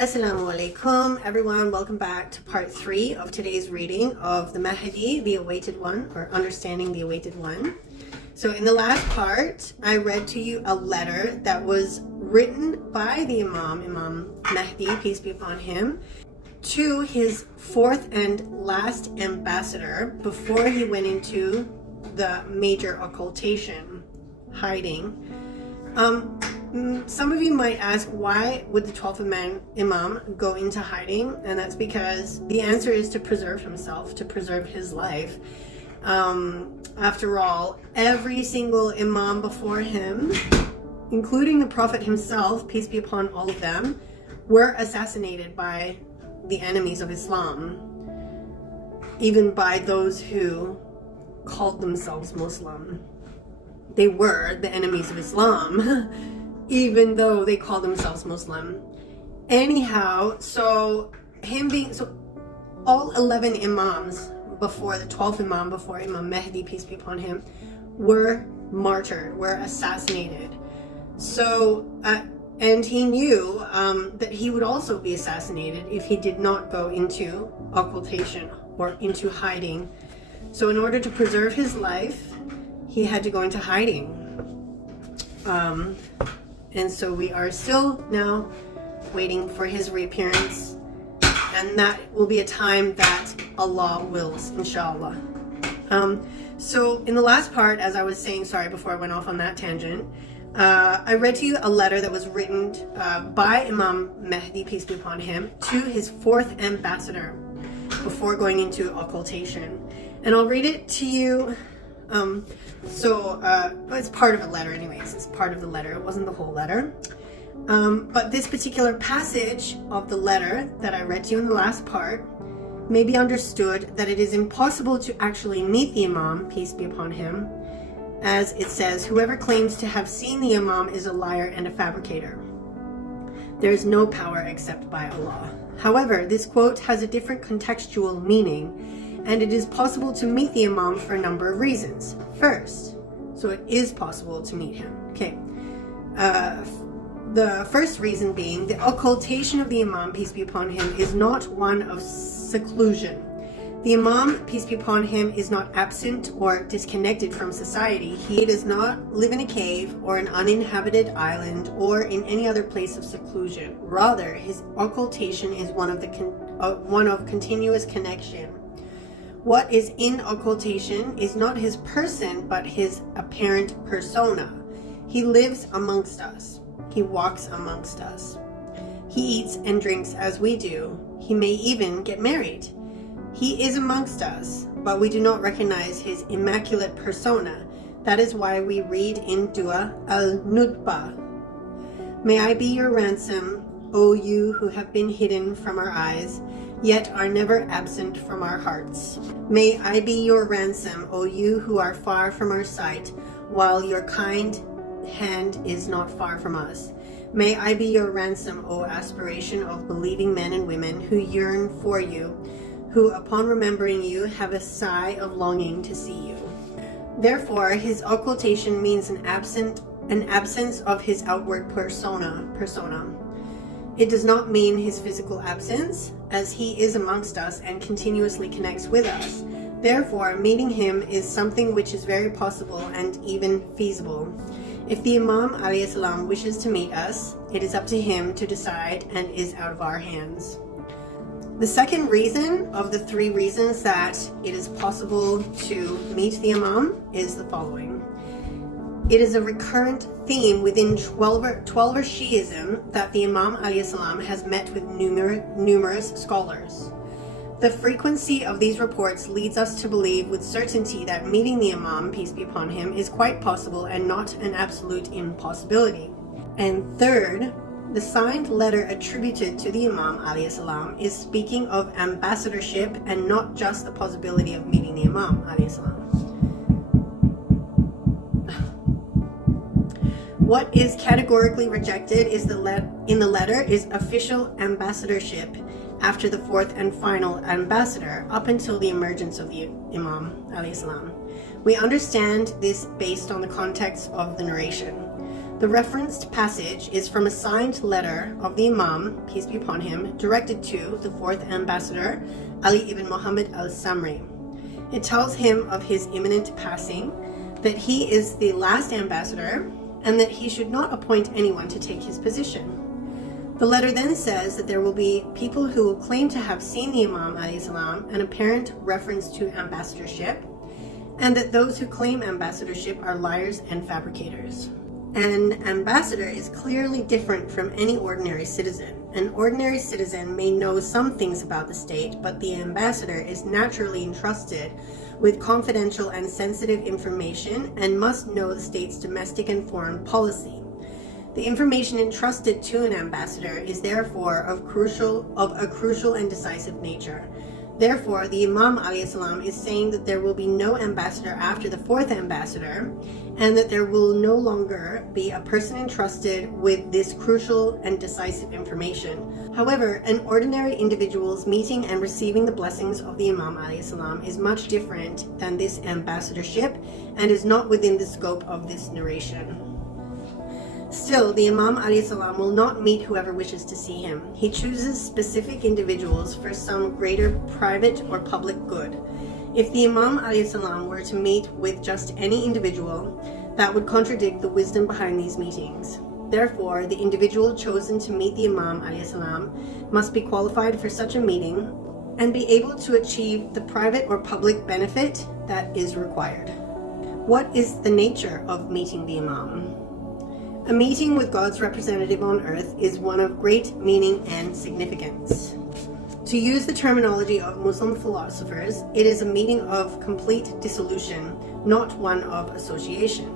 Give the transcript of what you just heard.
Assalamu alaikum everyone, welcome back to part 3 of today's reading of the Mehdi, the Awaited One, or Understanding the Awaited One. So in the last part, I read to you a letter that was written by the Imam Mehdi, peace be upon him, to his fourth and last ambassador before he went into the major occultation, hiding. Some of you might ask, why would the 12th Imam go into hiding? And that's because the answer is to preserve himself, to preserve his life. After all, every single Imam before him, including the Prophet himself, peace be upon all of them, were assassinated by the enemies of Islam, even by those who called themselves Muslim. They were the enemies of Islam, even though they call themselves Muslim. Anyhow, so all 11 Imams before the 12th Imam, before Imam Mehdi, peace be upon him, were martyred, were assassinated. So, and he knew that he would also be assassinated if he did not go into occultation or into hiding. So in order to preserve his life, he had to go into hiding. And so we are still now waiting for his reappearance, and that will be a time that Allah wills, inshaAllah. So in the last part, as I was saying, sorry, before I went off on that tangent, I read to you a letter that was written by Imam Mehdi, peace be upon him, to his fourth ambassador before going into occultation. And I'll read it to you. It's part of a letter anyways. It's part of the letter. It wasn't the whole letter. But this particular passage of the letter that I read to you in the last part may be understood that it is impossible to actually meet the Imam, peace be upon him, as it says, whoever claims to have seen the Imam is a liar and a fabricator. There is no power except by Allah. However, this quote has a different contextual meaning, and it is possible to meet the Imam for a number of reasons. First, so it is possible to meet him. Okay. The first reason being the occultation of the Imam, peace be upon him, is not one of seclusion. The Imam, peace be upon him, is not absent or disconnected from society. He does not live in a cave or an uninhabited island or in any other place of seclusion. Rather, his occultation is one of continuous connection. What is in occultation is not his person, but his apparent persona. He lives amongst us. He walks amongst us. He eats and drinks as we do. He may even get married. He is amongst us, but we do not recognize his immaculate persona. That is why we read in Dua al-Nudba, "May I be your ransom, O you who have been hidden from our eyes, yet are never absent from our hearts. May I be your ransom, O you who are far from our sight, while your kind hand is not far from us. May I be your ransom, O aspiration of believing men and women who yearn for you, who upon remembering you have a sigh of longing to see you." Therefore, his occultation means an absence of his outward persona. It does not mean his physical absence, as he is amongst us and continuously connects with us. Therefore, meeting him is something which is very possible and even feasible. If the Imam alayhi salam wishes to meet us, it is up to him to decide and is out of our hands. The second reason of the 3 reasons that it is possible to meet the Imam is the following. It is a recurrent theme within Twelver Shiism that the Imam alayhi salam has met with numerous scholars. The frequency of these reports leads us to believe with certainty that meeting the Imam, peace be upon him, is quite possible and not an absolute impossibility. And third, the signed letter attributed to the Imam alayhi salam is speaking of ambassadorship and not just the possibility of meeting the Imam alayhi salam. What is categorically rejected in the letter is official ambassadorship after the fourth and final ambassador up until the emergence of the Imam alayhi salam. We understand this based on the context of the narration. The referenced passage is from a signed letter of the Imam, peace be upon him, directed to the fourth ambassador, Ali ibn Muhammad al-Samri. It tells him of his imminent passing, that he is the last ambassador, and that he should not appoint anyone to take his position. The letter then says that there will be people who will claim to have seen the Imam alayhi salam, an apparent reference to ambassadorship, and that those who claim ambassadorship are liars and fabricators. An ambassador is clearly different from any ordinary citizen. An ordinary citizen may know some things about the state, but the ambassador is naturally entrusted with confidential and sensitive information and must know the state's domestic and foreign policy. The information entrusted to an ambassador is therefore of a crucial and decisive nature. Therefore, the Imam alayhi salam is saying that there will be no ambassador after the fourth ambassador, and that there will no longer be a person entrusted with this crucial and decisive information. However, an ordinary individual's meeting and receiving the blessings of the Imam alayhi salam is much different than this ambassadorship and is not within the scope of this narration. Still, the Imam alayhi salam will not meet whoever wishes to see him. He chooses specific individuals for some greater private or public good. If the Imam alayhi salam were to meet with just any individual, that would contradict the wisdom behind these meetings. Therefore, the individual chosen to meet the Imam alayhi salam must be qualified for such a meeting and be able to achieve the private or public benefit that is required. What is the nature of meeting the Imam? A meeting with God's representative on earth is one of great meaning and significance. To use the terminology of Muslim philosophers, it is a meeting of complete dissolution, not one of association.